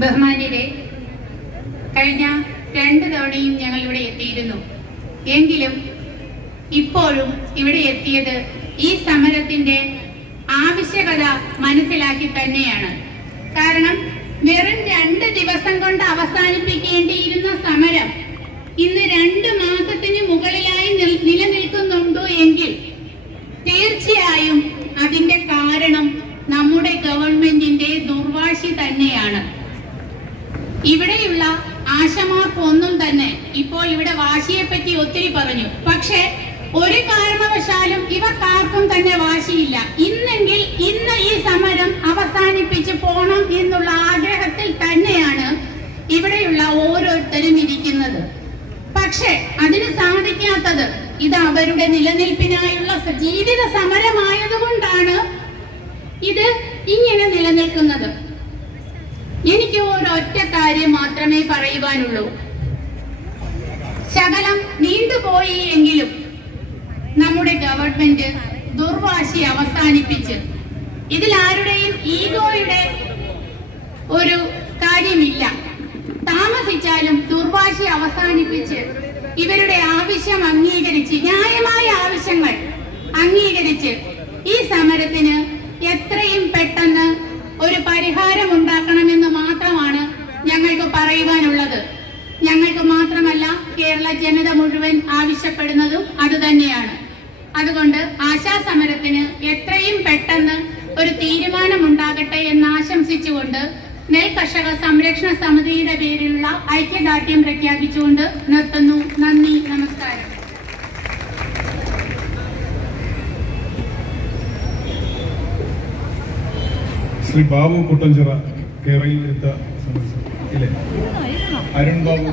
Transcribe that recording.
ബഹുമാന്യരെ കഴിഞ്ഞ രണ്ട് തവണയും ഞങ്ങൾ ഇവിടെ എത്തിയിരുന്നു. എങ്കിലും ഇപ്പോഴും ഇവിടെ എത്തിയത് ഈ സമരത്തിന്റെ ആവശ്യകത മനസ്സിലാക്കി തന്നെയാണ്. കാരണം വെറും രണ്ട് ദിവസം കൊണ്ട് അവസാനിപ്പിക്കേണ്ടിയിരുന്ന സമരം ഇന്ന് രണ്ട് മാസത്തിന് മുകളിലായി നിൽ- നിലനിൽക്കുന്നുണ്ടോ എങ്കിൽ തീർച്ചയായും അതിന്റെ കാരണം നമ്മുടെ ഗവൺമെന്റിന്റെ ദുർവാശി തന്നെയാണ് ഇവിടെയുള്ള ആശമാർക്കൊന്നും തന്നെ ഇപ്പോൾ ഇവിടെ വാശിയെ പറ്റി ഒത്തിരി പറഞ്ഞു. പക്ഷേ ഒരു കാരണവശാലും ഇവർക്കാർക്കും തന്നെ വാശിയില്ല. ഇന്നെങ്കിൽ ഇന്ന് ഈ സമരം അവസാനിപ്പിച്ച് പോണം എന്നുള്ള ആഗ്രഹത്തിൽ തന്നെയാണ് ഇവിടെയുള്ള ഓരോരുത്തരും ഇരിക്കുന്നത്. പക്ഷേ അതിന് സാധിക്കാത്തത് ഇത് അവരുടെ നിലനിൽപ്പിനായുള്ള ജീവിത സമരമായതുകൊണ്ടാണ് ഇത് ഇങ്ങനെ നിലനിൽക്കുന്നത്. കാര്യം മാത്രമേ പറയുവാനുള്ളൂ. ശകലം നീണ്ടുപോയി എങ്കിലും നമ്മുടെ ഗവൺമെന്റ് ദുർവാശി അവസാനിപ്പിച്ച് ഇതിൽ ആരുടെയും ഈഗോയുടെ ഒരു കാര്യമില്ല. താമസിച്ചാലും ദുർവാശി അവസാനിപ്പിച്ച് ഇവരുടെ ആവശ്യം അംഗീകരിച്ച് ന്യായമായ ആവശ്യങ്ങൾ അംഗീകരിച്ച് ഈ സമരത്തിന് എത്രയും പെട്ടെന്ന് ഒരു പരിഹാരം ഉണ്ടാക്കണമെന്ന് പറയുവാനുള്ളത്. ഞങ്ങൾക്ക് മാത്രമല്ല കേരള ജനത മുഴുവൻ ആവശ്യപ്പെടുന്നതും അതുതന്നെയാണ്. അതുകൊണ്ട് ആശാസമരത്തിന് എത്രയും പെട്ടെന്ന് ഒരു തീരുമാനമുണ്ടാകട്ടെ എന്ന് ആശംസിച്ചുകൊണ്ട് നെൽ കർഷക സംരക്ഷണ സമിതിയുടെ പേരിലുള്ള ഐക്യദാർഢ്യം പ്രഖ്യാപിച്ചുകൊണ്ട് നിർത്തുന്നു. നന്ദി നമസ്കാരം. ശ്രീ ബാബു കുട്ടഞ്ചിറ സന്ദർശനം ഇല്ലേ അരുൺ ബാബു.